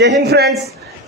जय हिंद friends,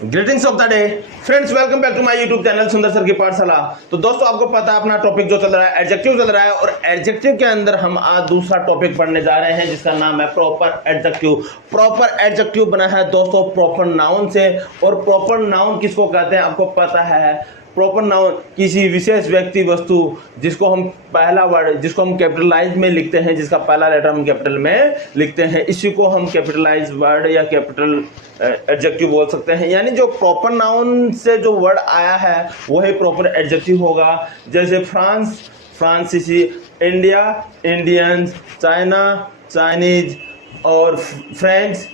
greetings of the day friends. Welcome back to my YouTube channel Sundar sir की पाठशाला। तो दोस्तों आपको पता है अपना टॉपिक जो चल रहा है एडजेक्टिव चल रहा है, और एडजेक्टिव के अंदर हम आज दूसरा टॉपिक पढ़ने जा रहे हैं जिसका नाम है प्रॉपर एडजेक्टिव। प्रॉपर एडजेक्टिव बना है दोस्तों प्रॉपर नाउन से, और प्रॉपर नाउन किसको कहते हैं आपको पता है। प्रॉपर नाउन किसी विशेष व्यक्ति वस्तु जिसको हम पहला वर्ड जिसको हम कैपिटलाइज में लिखते हैं, जिसका पहला लेटर हम कैपिटल में लिखते हैं, इसी को हम कैपिटलाइज वर्ड या कैपिटल एडजेक्टिव बोल सकते हैं। यानी जो प्रॉपर नाउन से जो वर्ड आया है वही प्रॉपर एडजेक्टिव होगा। जैसे फ्रांस, फ्रांसीसी, इंडिया, इंडियंस, चाइना, चाइनीज, और फ्रेंच,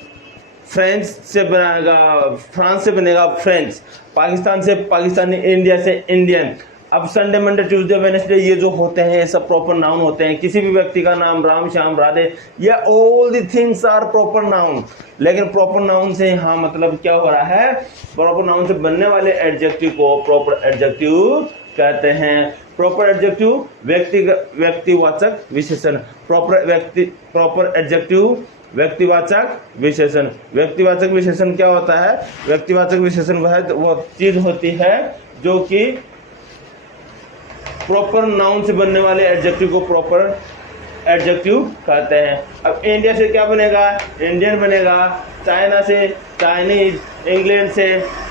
फ्रेंच से बनेगा, फ्रांस से बनेगा फ्रेंच, पाकिस्तान से पाकिस्तानी, इंडिया से इंडियन। अब संडे, मंडे, ट्यूसडे, वेडनेसडे ये जो होते हैं ये सब प्रॉपर नाउन होते हैं। किसी भी व्यक्ति का नाम राम, श्याम, राधे, ये all the things are proper noun. लेकिन प्रॉपर नाउन से यहाँ मतलब क्या हो रहा है, प्रॉपर नाउन से बनने वाले एडजेक्टिव को प्रॉपर एडजेक्टिव कहते हैं। प्रॉपर एडजेक्टिव व्यक्तिवाचक विशेषण, प्रॉपर एडजेक्टिव व्यक्तिवाचक विशेषण। व्यक्तिवाचक विशेषण क्या होता है? व्यक्तिवाचक विशेषण वो चीज होती है जो कि प्रॉपर नाउन से बनने वाले एडजेक्टिव को प्रॉपर एडजेक्टिव कहते हैं। अब इंडिया से क्या बनेगा? इंडियन बनेगा। चाइना से चाइनीज, इंग्लैंड से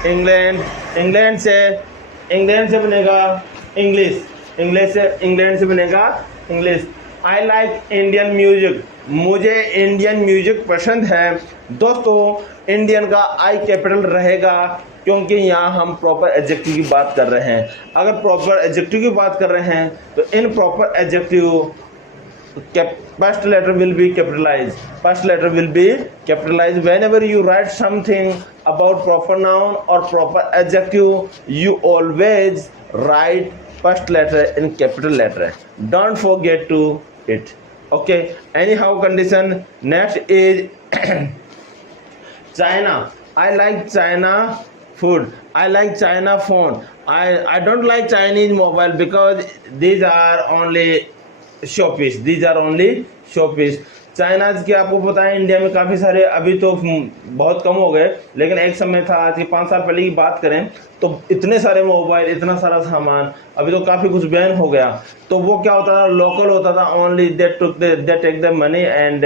इंग्लैंड, इंग्लैंड से बनेगा इंग्लिश, इंग्लैंड से बनेगा इंग्लिश। आई लाइक इंडियन म्यूजिक, मुझे इंडियन म्यूजिक पसंद है। दोस्तों इंडियन का आई कैपिटल रहेगा क्योंकि यहाँ हम प्रॉपर एडजेक्टिव की बात कर रहे हैं। अगर प्रॉपर एडजेक्टिव की बात कर रहे हैं तो इन proper adjective first letter will be capitalize, first letter will be capitalize. whenever you write something about proper noun or proper adjective you always write first letter in capital letter, don't forget to it. Okay, anyhow condition. Next is China. I like China food, I like China phone, I don't like Chinese mobile because these are only showpiece, these are only showpiece. China की आपको पता है India में काफ़ी सारे, अभी तो बहुत कम हो गए, लेकिन एक समय था आज 5 साल पहले की बात करें तो इतने सारे मोबाइल, इतना सारा सामान, अभी तो काफ़ी कुछ बैन हो गया। तो वो क्या होता था, लोकल होता था, only they take the money and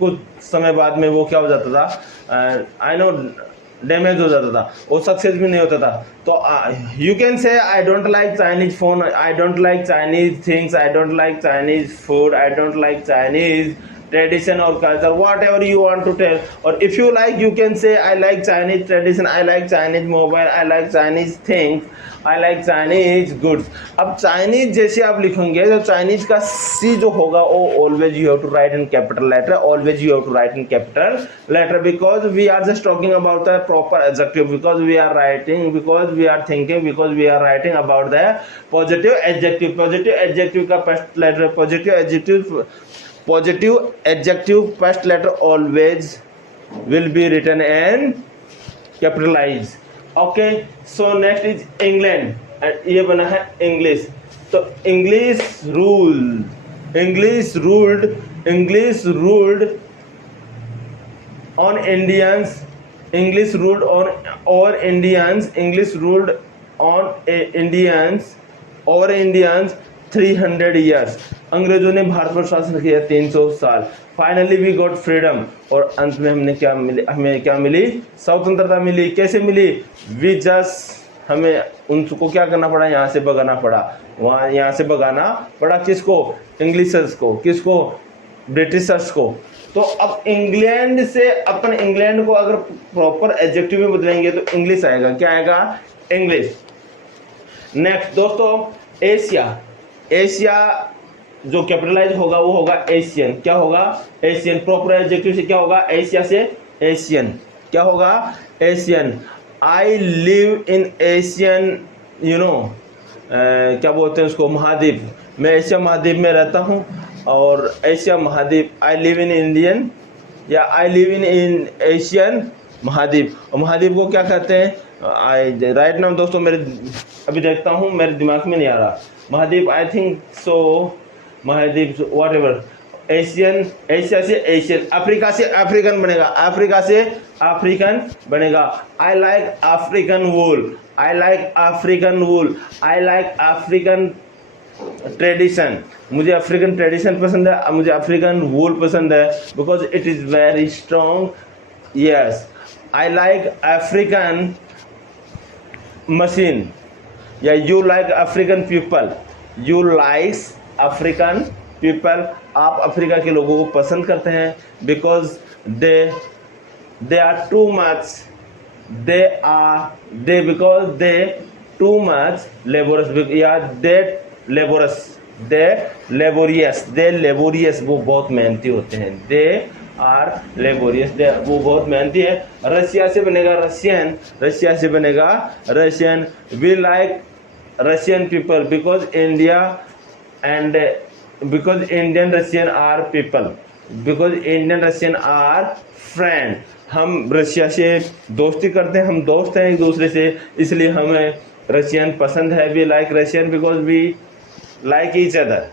कुछ समय बाद में वो क्या हो जाता था, आई नो डैमेज हो जाता था, वो सक्सेस भी नहीं होता था। तो you can say I don't like Chinese phone, I don't like Chinese things, I don't like Chinese food, I don't like Chinese tradition or culture, whatever you want to tell. Or if you like you can say I like Chinese tradition, I like Chinese mobile, I like Chinese things, I like Chinese goods. अब Chinese जैसे आप लिखेंगे तो Chinese का सी जो होगा वो always you have to write in capital letter, always you have to write in capital letter, because we are just talking about the proper adjective, because we are writing, because we are thinking, because we are writing about the positive adjective. Positive adjective का first letter, positive adjective first letter always will be written in capitalized. Okay, so next is England, and ये बना है English. तो English ruled on Indians, English ruled on over Indians, English ruled on Indians over Indians 300 years. अंग्रेजों ने भारत पर शासन किया 300 साल। फाइनली वी गॉट फ्रीडम, और अंत में हमें क्या मिली? स्वतंत्रता मिली। कैसे मिली? वी जस्ट, हमें उनको क्या करना पड़ा? यहाँ से भगाना पड़ा, यहाँ से भगाना पड़ा। किसको? इंग्लिशर्स को। किसको? ब्रिटिशर्स को। तो अब इंग्लैंड से अपन इंग्लैंड को अगर प्रॉपर एडजेक्टिव में बदलेंगे तो इंग्लिश आएगा। क्या आएगा? इंग्लिश। नेक्स्ट दोस्तों एशिया, एशिया जो कैपिटलाइज होगा वो होगा एशियन। क्या होगा? एशियन। प्रॉपर एडजेक्टिव से क्या होगा? एशिया से एशियन। क्या होगा? Asian. I live in Asian, you know, क्या बोलते हैं उसको, महाद्वीप। मैं एशिया महाद्वीप में रहता हूँ, और एशिया महाद्वीप, आई लिव इन इंडियन, या आई लिव इन एशियन महाद्वीप। और महाद्वीप को क्या कहते हैं? आई राइट नाउ दोस्तों मेरे अभी देखता हूँ, मेरे दिमाग में नहीं आ रहा। महाद्वीप, आई थिंक सो, महाद्वीप, व्हाटएवर, एशियन, एशिया से एशियन, अफ्रीका से अफ्रीकन बनेगा, अफ्रीका से अफ्रीकन बनेगा। I like African wool, I like African wool, I like African tradition, मुझे अफ्रीकन ट्रेडिशन पसंद है, मुझे अफ्रीकन वूल पसंद है, because it is very strong. Yes, I like African machine, या you like African people, you likes African people, आप Africa के लोगों को पसंद करते हैं, because they are too much, they because they too much laborious, या दे लेबोरियस, वो बहुत मेहनती होते हैं, दे आर लेबोरियस, वो बहुत मेहनती है। रशिया से बनेगा रशियन, रशिया से बनेगा Russian. We like Russian people because India and because Indian Russian are people, because Indian Russian are friend, हम रशिया से दोस्ती करते हैं, हम दोस्त हैं एक दूसरे से, इसलिए हमें रशियन पसंद है। We like Russian because we like each other,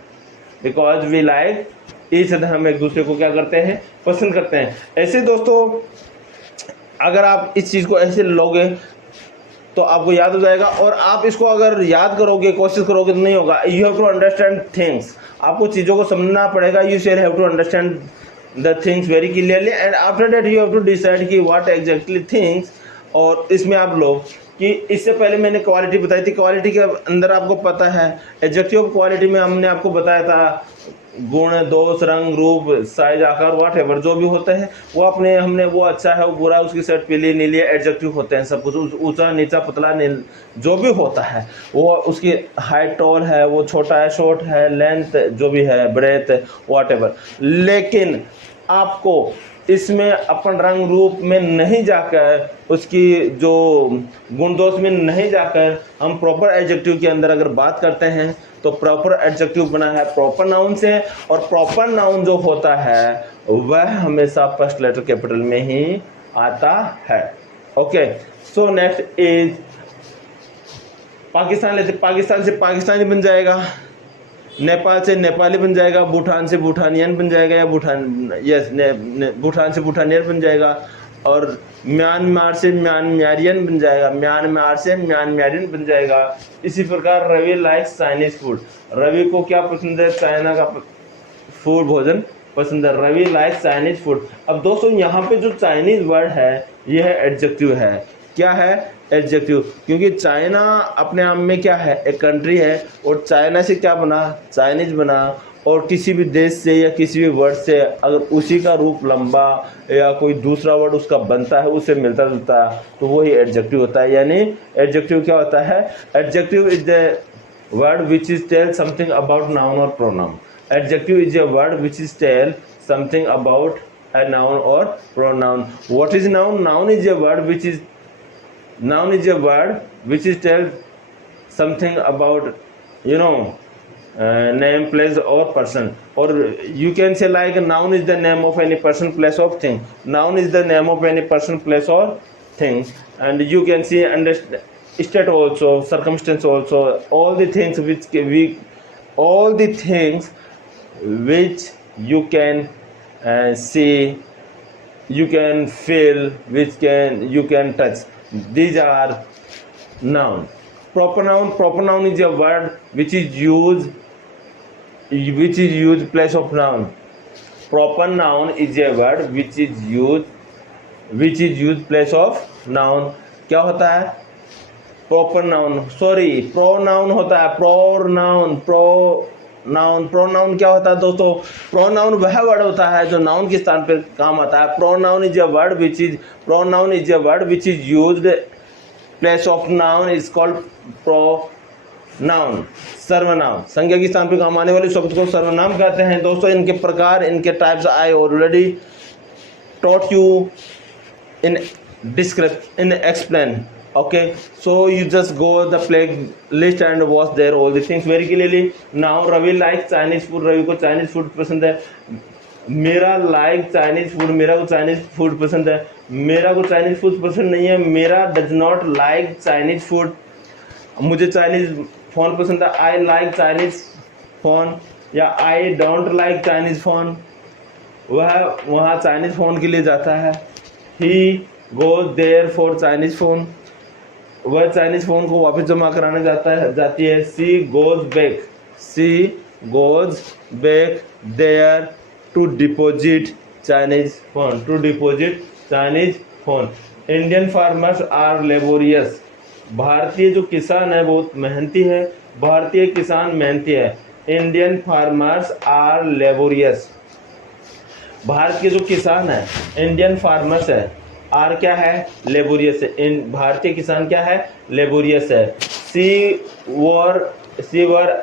because we like each other, हम एक दूसरे को क्या करते हैं, पसंद करते हैं। ऐसे दोस्तों अगर आप इस चीज़ को ऐसे लोगे तो आपको याद हो जाएगा, और आप इसको अगर याद करोगे, कोशिश करोगे तो नहीं होगा। You have to understand things, आपको चीज़ों को समझना पड़ेगा। You shall have to understand the things very clearly, and after that you have to decide कि व्हाट एग्जैक्टली थिंग्स। और इसमें आप लोग कि इससे पहले मैंने क्वालिटी बताई थी, क्वालिटी के अंदर आपको पता है एडजेक्टिव ऑफ क्वालिटी में हमने आपको बताया था गुण, दोष, रंग, रूप, साइज, आकार, व्हाट एवर जो भी होते हैं वो अपने हमने वो अच्छा है, वो बुरा, उसकी शर्ट पीली नीली, एडजेक्टिव होते हैं सब कुछ। ऊंचा नीचा पतला नील जो भी होता है वो, उसकी हाइट टॉल है, वो छोटा है शॉर्ट है, लेंथ जो भी है, ब्रेथ, व्हाट एवर। लेकिन आपको इसमें अपन रंग रूप में नहीं जाकर, उसकी जो गुण दोष में नहीं जाकर, हम प्रॉपर एडजेक्टिव के अंदर अगर बात करते हैं तो प्रॉपर एडजेक्टिव बना है प्रॉपर नाउन से, और प्रॉपर नाउन जो होता है वह हमेशा फर्स्ट लेटर कैपिटल में ही आता है। Okay, so next is Pakistan लेते, पाकिस्तान से पाकिस्तानी बन जाएगा, नेपाल से नेपाली बन जाएगा, भूटान से भूटानियन बन जाएगा, या भूटान से भूटानियन बन जाएगा, और म्यांमार से म्यांमारियन बन जाएगा, म्यांमार से म्यांमारियन बन जाएगा। इसी प्रकार Ravi likes Chinese food, Ravi को क्या पसंद है, चाइना का फूड भोजन पसंद है, रवि लाइक्स चाइनीज फूड। अब दोस्तों यहाँ पे जो चाइनीज वर्ड है यह है एडजेक्टिव है, क्या है, एडजेक्टिव, क्योंकि चाइना अपने आप में क्या है, एक कंट्री है, और चाइना से क्या बना, चाइनीज बना। और किसी भी देश से या किसी भी वर्ड से अगर उसी का रूप लंबा या कोई दूसरा वर्ड उसका बनता है, उससे मिलता जुलता, तो वही एडजेक्टिव होता है। यानी एडजेक्टिव क्या होता है, adjective is the word which is tell something about noun और pronoun. Adjective is a word which is tell something about a noun or pronoun. What is noun? Noun is a word which is tell something about, name, place or person. Or you can say like noun is the name of any person, place of thing. Noun is the name of any person, place or thing. And you can see state also, circumstance also, all the things which you can see, you can feel, you can touch. These are noun. Proper noun is a word which is used place of noun. Proper noun is a word which is used place of noun. क्या होता है, proper noun, sorry pronoun होता है, pronoun क्या होता है दोस्तों, pronoun वह वर्ड होता है जो नाउन के स्थान पर काम आता है। Pronoun is a word which is used place of noun, is called pronoun. सर्वनाम, संज्ञा के स्थान पर काम आने वाले शब्द को सर्वनाम कहते हैं। दोस्तों इनके प्रकार, इनके types I already taught you in explain. Okay, so you just go the playlist and watch there all the things very clearly. Now Ravi likes Chinese food, Ravi को चाइनीज फूड पसंद है। मेरा लाइक चाइनीज फूड, मेरा को Chinese food पसंद है। मेरा को चाइनीज फूड पसंद नहीं है, मेरा does not like Chinese food. मुझे चाइनीज फोन पसंद है, आई लाइक चाइनीज फोन। या I don't like Chinese phone, वह वहाँ चाइनीज़ फ़ोन के लिए जाता है। He goes there for Chinese phone, वह चाइनीज़ फ़ोन को वापस जमा कराने जाती है। She goes back there to deposit Chinese phone. Indian farmers are laborious, भारतीय जो किसान है बहुत मेहनती है, भारतीय किसान मेहनती है। Indian farmers are laborious, Bharat के जो किसान है इंडियन फार्मर्स है, आर क्या है, लेबोरियस है। इन भारतीय किसान क्या है, लेबोरियस है। She wore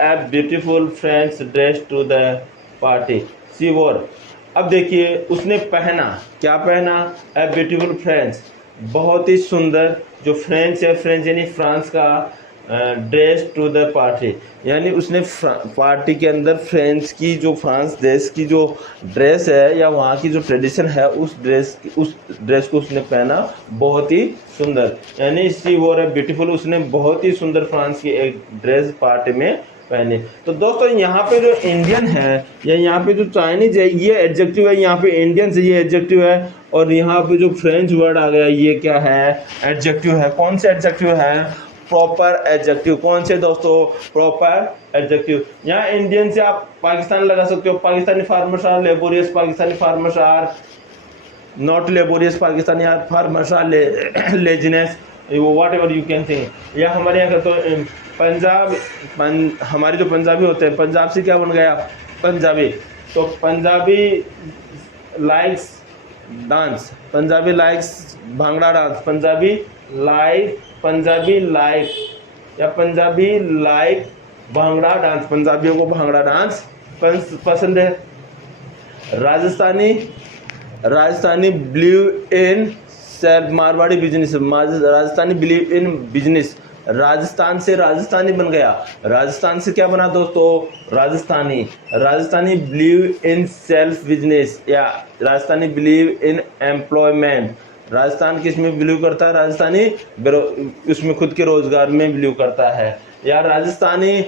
a beautiful friends dress to the party. She wore, अब देखिए उसने पहना, क्या पहना, ए ब्यूटीफुल फ्रेंड्स, बहुत ही सुंदर, जो फ्रेंच है, फ्रेंच यानी फ्रांस का, ड्रेस टू द पार्टी, यानी उसने पार्टी के अंदर फ्रेंच की, जो फ्रांस देश की जो ड्रेस है या वहाँ की जो ट्रेडिशन है, उस ड्रेस को उसने पहना, बहुत ही सुंदर, यानी सी वोर ए ब्यूटीफुल, उसने बहुत ही सुंदर फ्रांस की एक ड्रेस पार्टी में पहने। तो दोस्तों यहाँ पे जो इंडियन है या यहाँ पे जो चाइनीज है ये एडजेक्टिव है, यहाँ पे इंडियन से ये एडजेक्टिव है, और यहाँ पे जो फ्रेंच वर्ड आ गया ये क्या है, एडजेक्टिव है। कौन से एडजेक्टिव है, प्रॉपर एडजेक्टिव। कौन से दोस्तों, प्रॉपर एडजेक्टिव। यहाँ इंडियन से आप पाकिस्तान लगा सकते हो, Pakistani farmers are laborious, Pakistani farmers are not laborious, Pakistani farmers are laziness, whatever you can think. या हमारे यहाँ का तो हमारे जो पंजाबी होते हैं, पंजाब से क्या बन गया, पंजाबी। तो Punjabi likes dance, Punjabi likes bhangra dance, Punjabi like या पंजाबी लाइक भांगड़ा डांस, पंजाबियों को भांगड़ा डांस पसंद है। Rajasthani believe in self, Marwari business, Rajasthani believe in business, Rajasthan से राजस्थानी बन गया, राजस्थान से क्या बना दोस्तों, Rajasthani believe in self business या Rajasthani believe in employment. Rajasthan किस में बिलीव करता है, राजस्थानी उसमें खुद के रोजगार में बिलीव करता है। या राजस्थानी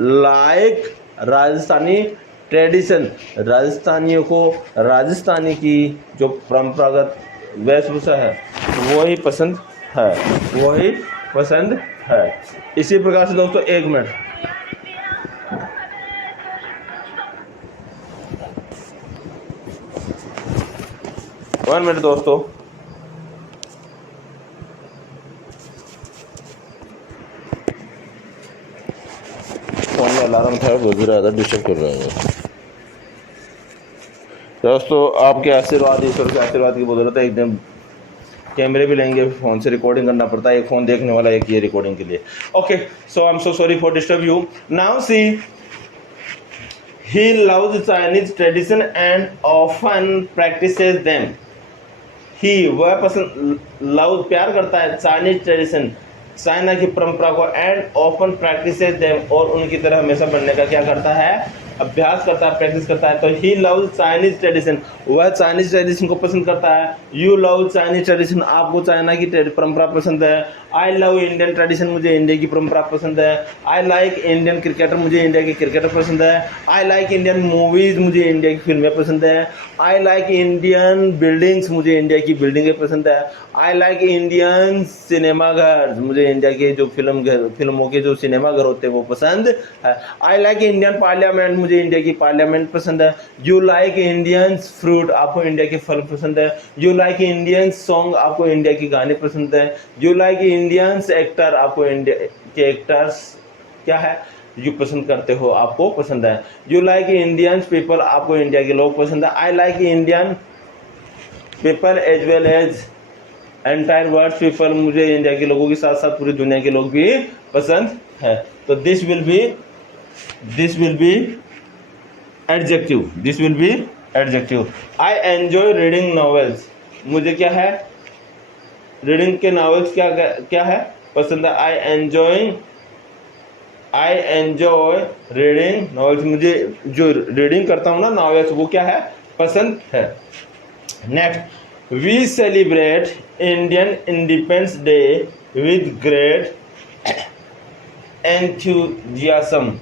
लाइक राजस्थानी ट्रेडिशन, राजस्थानियों को राजस्थानी की जो परंपरागत वेशभूषा है वही पसंद है, इसी प्रकार से दोस्तों, एक मिनट, वन मिनट दोस्तों, फोन में अलार्म था, बज रहा था, डिस्टर्ब कर रहा है दोस्तों। आपके आशीर्वाद, ईश्वर के आशीर्वाद की बदौलत है, एक दिन कैमरे भी लेंगे, फ़ोन से रिकॉर्डिंग करना पड़ता है, एक फ़ोन देखने वाला एक ये रिकॉर्डिंग के लिए। Okay, so I am so sorry for disturb you. Now see, he loves Chinese tradition and often practises them. He वह पसंद, लव प्यार करता है, चाइनीज ट्रेडिशन चाइना की परंपरा को, एंड ऑफन प्रैक्टिसेस देम और उनकी तरह हमेशा बनने का क्या करता है, अभ्यास करता है, प्रैक्टिस करता है। तो ही लव चाइनीज ट्रेडिशन, वह चाइनीज ट्रेडिशन को पसंद करता है। यू लव चाइनीज ट्रेडिशन, आपको चाइना की परंपरा पसंद है। आई लव इंडियन ट्रेडिशन, मुझे इंडिया की परंपरा पसंद है। आई लाइक इंडियन क्रिकेटर, मुझे इंडिया के क्रिकेटर पसंद है। आई लाइक इंडियन मूवीज, मुझे इंडिया की फिल्में पसंद है। आई लाइक इंडियन बिल्डिंग्स, मुझे इंडिया की बिल्डिंगें पसंद है। आई लाइक इंडियन सिनेमाघर, मुझे इंडिया के जो फिल्मों के जो सिनेमाघर होते हैं वो पसंद है। आई लाइक इंडियन पार्लियामेंट, मुझे इंडिया की पार्लियामेंट पसंद है। यू लाइक इंडियन फ्रूट, आपको इंडिया के फल पसंद है। यू लाइक इंडियन सॉन्ग, आपको इंडिया के गाने पसंद है। यू लाइक इंडियंस एक्टर, आपको इंडिया के एक्टर्स क्या है, यू पसंद करते हो, आपको पसंद है। यू लाइक इंडियंस पीपल, आपको इंडिया के लोग पसंद है। I like Indian people as well as entire world people, मुझे इंडिया के लोगों के साथ साथ पूरी दुनिया के लोग भी पसंद है। तो this will be adjective. I enjoy reading novels, मुझे क्या है, रीडिंग के नॉवेल्स क्या है, पसंद है। आई एंजॉय रीडिंग नॉवेल्स, मुझे जो रीडिंग करता हूँ ना नॉवेल्स वो क्या है, पसंद है। Next, we celebrate Indian Independence Day with great enthusiasm.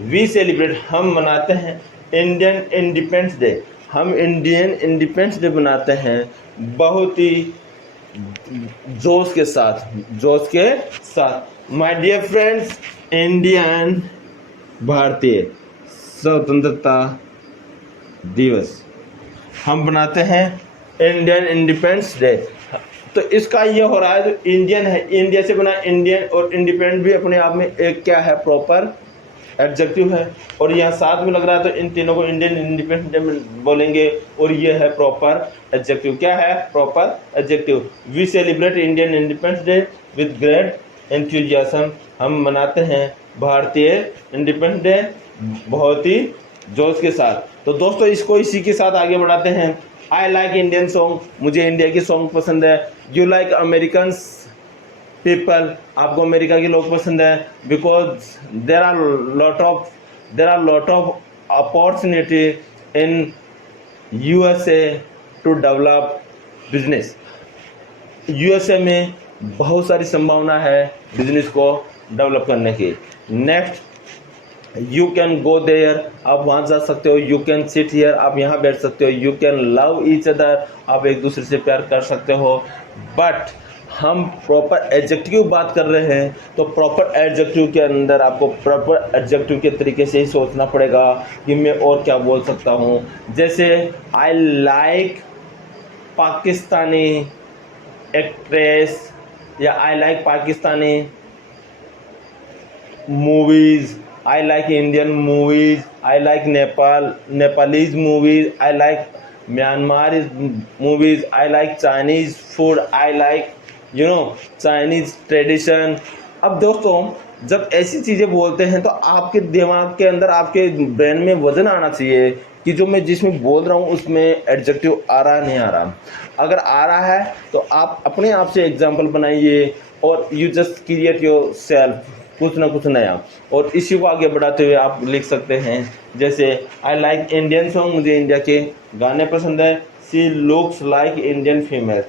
We celebrate, हम मनाते हैं इंडियन इंडिपेंडेंस डे, हम इंडियन इंडिपेंडेंस डे मनाते हैं बहुत ही जोश के साथ। माय डियर फ्रेंड्स, इंडियन भारतीय स्वतंत्रता दिवस हम बनाते हैं इंडियन इंडिपेंडेंस डे। तो इसका ये हो रहा है जो इंडियन है, इंडिया से बना इंडियन, और इंडिपेंडेंट भी अपने आप में एक क्या है, प्रॉपर एडजेक्टिव है। और यहाँ साथ में लग रहा है तो इन तीनों को इंडियन इंडिपेंडेंस डे बोलेंगे, और ये है प्रॉपर एडजेक्टिव। क्या है proper adjective? We celebrate Indian Independence Day with great enthusiasm, हम मनाते हैं भारतीय इंडिपेंडेंस डे बहुत ही जोश के साथ। तो दोस्तों इसको इसी के साथ आगे बढ़ाते हैं। आई लाइक इंडियन सॉन्ग, मुझे इंडिया की सॉन्ग पसंद है। यू लाइक अमेरिकन पीपल, आपको अमेरिका के लोग पसंद है। Because there are lot of opportunity in USA to develop business, USA में बहुत सारी संभावना है बिजनेस को डेवलप करने की। Next, you can go there, आप वहाँ जा सकते हो। यू कैन सिट हियर, आप यहाँ बैठ सकते हो। You can love each other, आप एक दूसरे से प्यार कर सकते हो। बट हम प्रॉपर एडजेक्टिव बात कर रहे हैं, तो प्रॉपर एडजेक्टिव के अंदर आपको प्रॉपर एडजेक्टिव के तरीके से ही सोचना पड़ेगा कि मैं और क्या बोल सकता हूँ। जैसे आई लाइक पाकिस्तानी एक्ट्रेस, या I like Pakistani movies, I like Indian movies, I like Nepalese movies, I like Myanmar movies, I like Chinese food, I like Chinese tradition। अब दोस्तों जब ऐसी चीज़ें बोलते हैं तो आपके दिमाग के अंदर, आपके ब्रेन में वजन आना चाहिए कि जो मैं जिसमें बोल रहा हूँ उसमें एडजेक्टिव आ रहा नहीं आ रहा। अगर आ रहा है तो आप अपने आप से एग्जाम्पल बनाइए और you just create your self कुछ ना कुछ नया, और इसी को आगे बढ़ाते हुए आप लिख सकते हैं। जैसे आई लाइक इंडियन सॉन्ग, मुझे इंडिया के गाने पसंद है। सी लुक्स लाइक इंडियन फीमेल्स,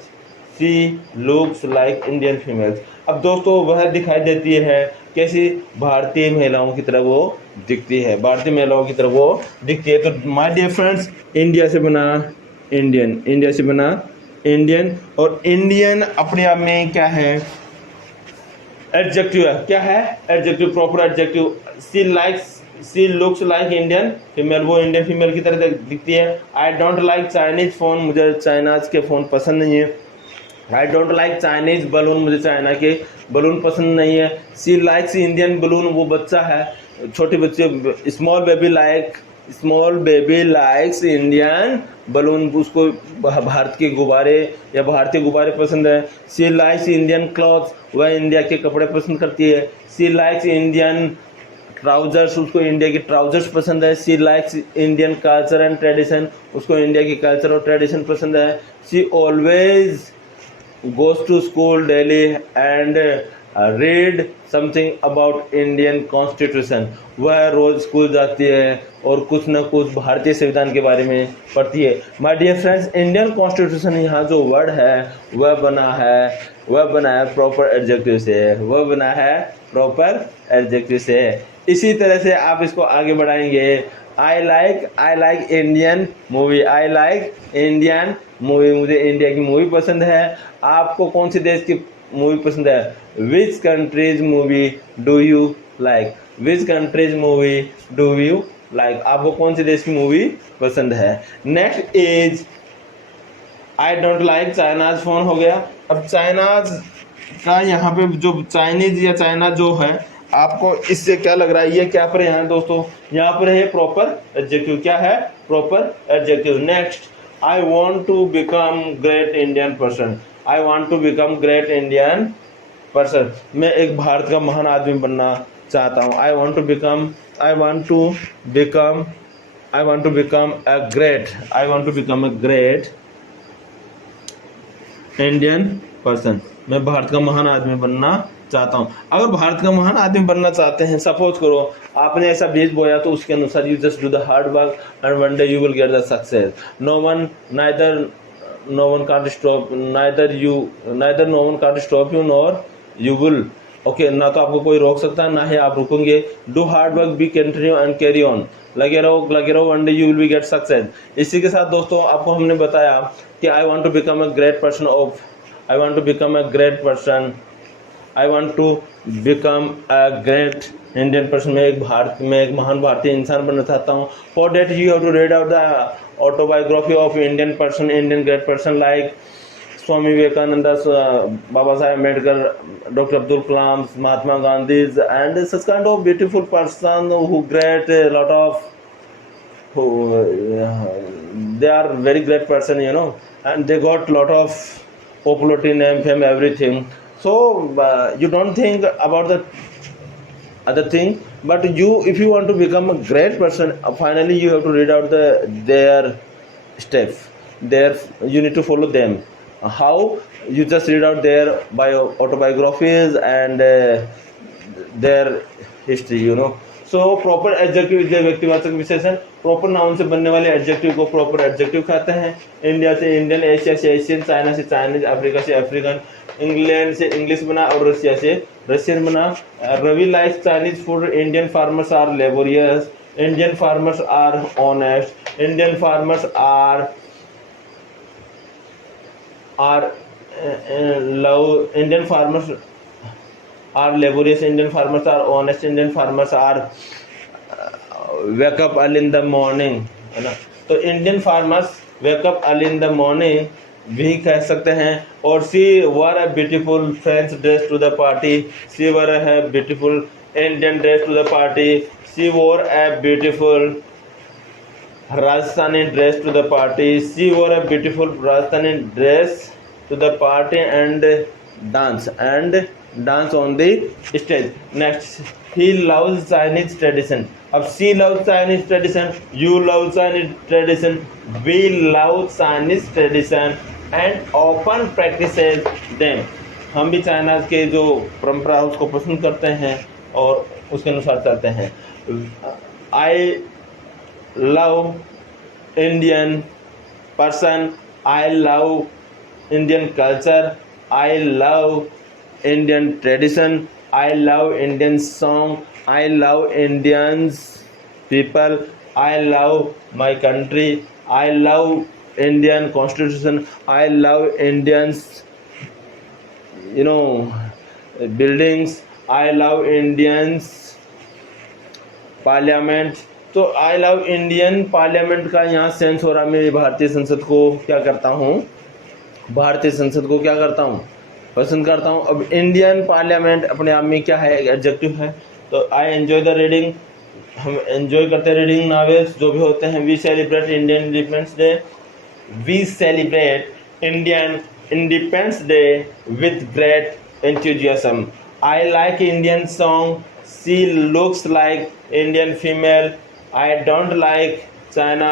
सी लुक्स लाइक इंडियन फीमेल्स। अब दोस्तों वह दिखाई देती है कैसी, भारतीय महिलाओं की तरह वो दिखती है, भारतीय महिलाओं की तरह वो दिखती है। तो माय डियर फ्रेंड्स, इंडिया से बना इंडियन, इंडिया से बना इंडियन, और इंडियन अपने आप में क्या है, एडजेक्टिव है। क्या है? Adjective, proper adjective. She looks like Indian female, वो इंडियन फीमेल की तरह दिखती है। I don't like Chinese phone, मुझे चाइनाज के फ़ोन पसंद नहीं है। I don't like Chinese balloon, मुझे चाइना के बलून पसंद नहीं है। सी लाइक्स इंडियन बलून, वो बच्चा है, छोटे बच्चे, small baby likes Indian balloon, उसको भारत के गुब्बारे या भारतीय गुब्बारे पसंद है। सी लाइक्स इंडियन क्लॉथ्स, वह इंडिया के कपड़े पसंद करती है। सी लाइक्स इंडियन ट्राउजर्स, उसको इंडिया के ट्राउजर्स पसंद है। She likes Indian culture and tradition, उसको इंडिया की कल्चर और ट्रेडिशन पसंद है। She always goes to school daily and read something about Indian Constitution, वह रोज स्कूल जाती है और कुछ न कुछ भारतीय संविधान के बारे में पढ़ती है। My dear friends, Indian constitution यहाँ जो वर्ड है वह बना है प्रॉपर एडजेक्टिव से, वह बना है प्रॉपर एडजेक्टिव से। इसी तरह से आप इसको आगे बढ़ाएंगे। आई लाइक इंडियन मूवी, आई लाइक इंडियन मूवी, मुझे इंडिया की मूवी पसंद है। आपको कौन सी देश की मूवी पसंद है? Which countries movie do you like, which countries movie do you like, आपको कौन सी देश की मूवी पसंद है। Next is I don't like China's phone हो गया। अब चाइनाज का यहाँ पे जो चाइनीज या चाइना जो है, आपको इससे क्या लग रहा है? ये क्या पर यहाँ दोस्तों, यहाँ पर है प्रॉपर एडजेक्टिव। क्या है? Proper adjective. Next, I want to become great Indian person, I want to become great Indian person, मैं एक भारत का महान आदमी बनना चाहता हूँ। I want to become a great Indian person, मैं भारत का महान आदमी बनना चाहता हूँ। अगर भारत का महान आदमी बनना चाहते हैं, सपोज करो आपने ऐसा बीज बोया, तो उसके अनुसार you just do the hard work and one day you will get the success. No one can't stop you, nor you will okay, ना तो आपको कोई रोक सकता है ना ही आप रुकेंगे। Do hard work, be continue and carry on. लगे रहो, one day you will be get success. इसी के साथ दोस्तों आपको हमने बताया कि I want to become a great person of, I want to become a great person, I want to become a great Indian person. मैं एक महान भारतीय इंसान बनना चाहता हूँ। For that you have to read out the autobiography of Indian person, Indian great person like Swami Vivekananda, Baba Saheb Ambedkar, Dr. Abdul Kalam, Mahatma Gandhi, and such kind of beautiful person who great a lot of who they are very great person, you know, and they got lot of popularity, name, fame, everything. So you don't think about the other thing, but you, if you want to become a great person, finally you have to read out their steps. Their you need to follow them. How? You just read out their autobiographies and their history, you know. So proper adjective जो व्यक्तिवाचक विशेषण, proper noun से बनने वाले adjective को proper adjective कहते हैं। India से Indian, Asia से एशियन, चाइना से चाइनीज, अफ्रीका से अफ्रीकन, इंग्लैंड से इंग्लिश बना और रशिया से रशियन बना। Ravi likes Chinese food, Indian farmers are laborious, Indian farmers are honest, Indian farmers are love, Indian farmers are laborious, Indian farmers are honest, Indian farmers are wake up early in the morning, है ना। तो Indian farmers wake up early in the morning भी कह सकते हैं। और she wore a beautiful French dress to the party, she wore a beautiful Indian dress to the party, she wore a beautiful Rajasthani dress to the party, she wore a beautiful Rajasthani dress to the party and dance on the stage. Next, he loves Chinese tradition. अब she loves Chinese tradition, you love Chinese tradition, we love Chinese tradition and often practices them. हम भी China के जो परंपरा है उसको पसंद करते हैं और उसके अनुसार चलते हैं। I love Indian person, I love Indian culture, I love Indian tradition, I love Indian song, I love Indians people, I love my country, I love Indian constitution, I love Indians, you know, buildings, I love Indians parliament. तो I love Indian parliament का यहाँ sense हो रहा है, मैं भारतीय संसद को क्या करता हूँ, भारतीय संसद को क्या करता हूँ, पसंद करता हूँ। अब इंडियन पार्लियामेंट अपने आप में क्या है, एडजेक्टिव है। तो आई एंजॉय द रीडिंग, हम एंजॉय करते हैं रीडिंग नॉवेल्स जो भी होते हैं। We celebrate Indian Independence Day, we celebrate Indian Independence Day with great enthusiasm. I like Indian song, she looks like Indian female, I don't like China,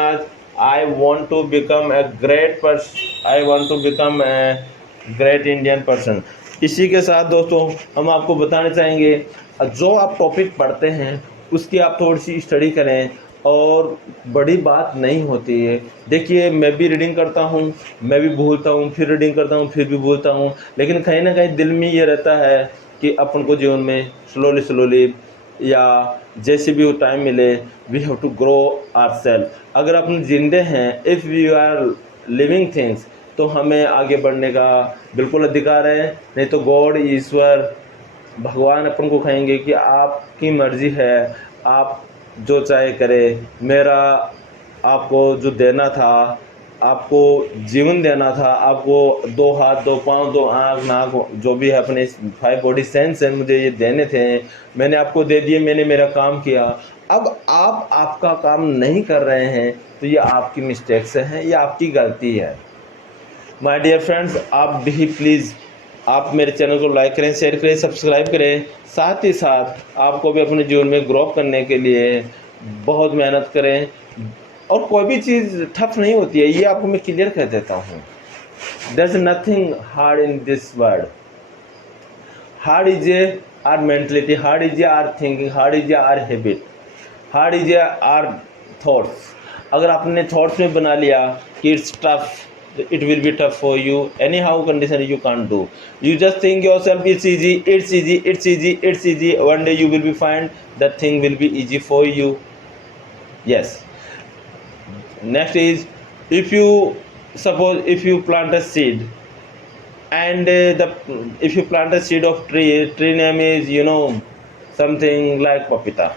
I want to become a great person, I want to become a great Indian person। इसी के साथ दोस्तों हम आपको बताना चाहेंगे जो आप टॉपिक पढ़ते हैं उसकी आप थोड़ी सी स्टडी करें, और बड़ी बात नहीं होती है। देखिए मैं भी रीडिंग करता हूँ, मैं भी भूलता हूँ, फिर रीडिंग करता हूँ, फिर भी भूलता हूँ, लेकिन कहीं ना कहीं दिल में ये रहता है कि अपन को जीवन में स्लोली या जैसे भी वो टाइम मिले, we have to grow ourself. अगर अपन जिंदे हैं, if you are living things, तो हमें आगे बढ़ने का बिल्कुल अधिकार है। नहीं तो गॉड, ईश्वर, भगवान अपन को कहेंगे कि आपकी मर्जी है, आप जो चाहे करें, मेरा आपको जो देना था, आपको जीवन देना था, आपको 2 हाथ 2 पाँव 2 आँख नाक जो भी है अपने 5 बॉडी सेंस है, मुझे ये देने थे, मैंने आपको दे दिए, मैंने मेरा काम किया। अब आप आपका काम नहीं कर रहे हैं तो ये आपकी मिस्टेक्स हैं, ये आपकी गलती है। माय डियर फ्रेंड्स, आप भी प्लीज़ आप मेरे चैनल को लाइक करें, शेयर करें, सब्सक्राइब करें। साथ ही साथ आपको भी अपने जीवन में ग्रो करने के लिए बहुत मेहनत करें, और कोई भी चीज़ टफ नहीं होती है, ये आपको मैं क्लियर कर देता हूँ। There is nothing hard in this world. Hard is our mentality, hard is our thinking, hard is our habit, hard is our thoughts. अगर आपने थॉट्स में बना लिया कि it's tough, it will be tough for you. Anyhow condition you can't do. You just think yourself it's easy, it's easy, it's easy, it's easy. One day you will be find that thing will be easy for you. Yes. Next is, if you suppose if you plant a seed, and the if you plant a seed of tree name is, something like papita,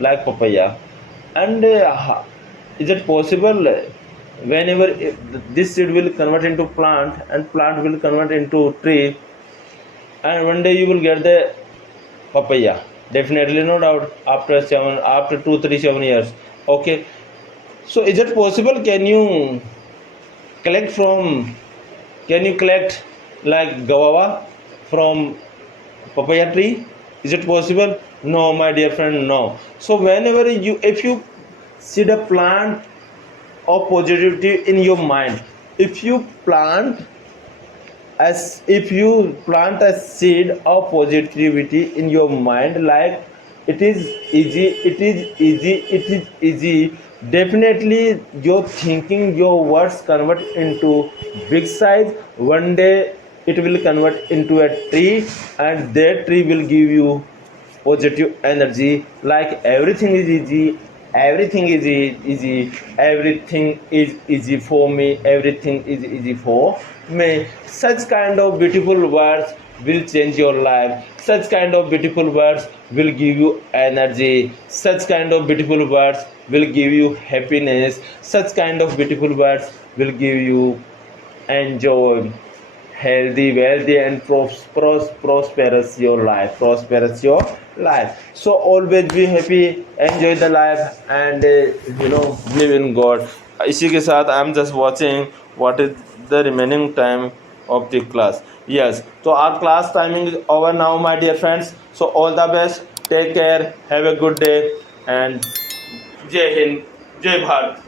like papaya, and is it possible, whenever this seed will convert into plant and plant will convert into tree, and one day you will get the papaya, definitely, no doubt, after 2 3 7 years. Okay, so is it possible, collect from can you collect like guava from papaya tree? Is it possible? No, my dear friend, no. So whenever if you see the plant of positivity in your mind, if you plant if you plant a seed of positivity in your mind, like it is easy, it is easy, it is easy, definitely your thinking, your words convert into big size. One day it will convert into a tree, and that tree will give you positive energy, like everything is easy, everything is easy, everything is easy for me, everything is easy for me. Such kind of beautiful words will change your life. Such kind of beautiful words will give you energy. Such kind of beautiful words will give you happiness. Such kind of beautiful words will give you enjoy, healthy, wealthy, and prosperous your life. Prosperous your life. So always be happy, enjoy the life, and believe in God. इसी के साथ I am just watching what is the remaining time of the class. Yes, so our class timing is over now, my dear friends. So all the best, take care, have a good day, and Jai Hind, Jai Bharat.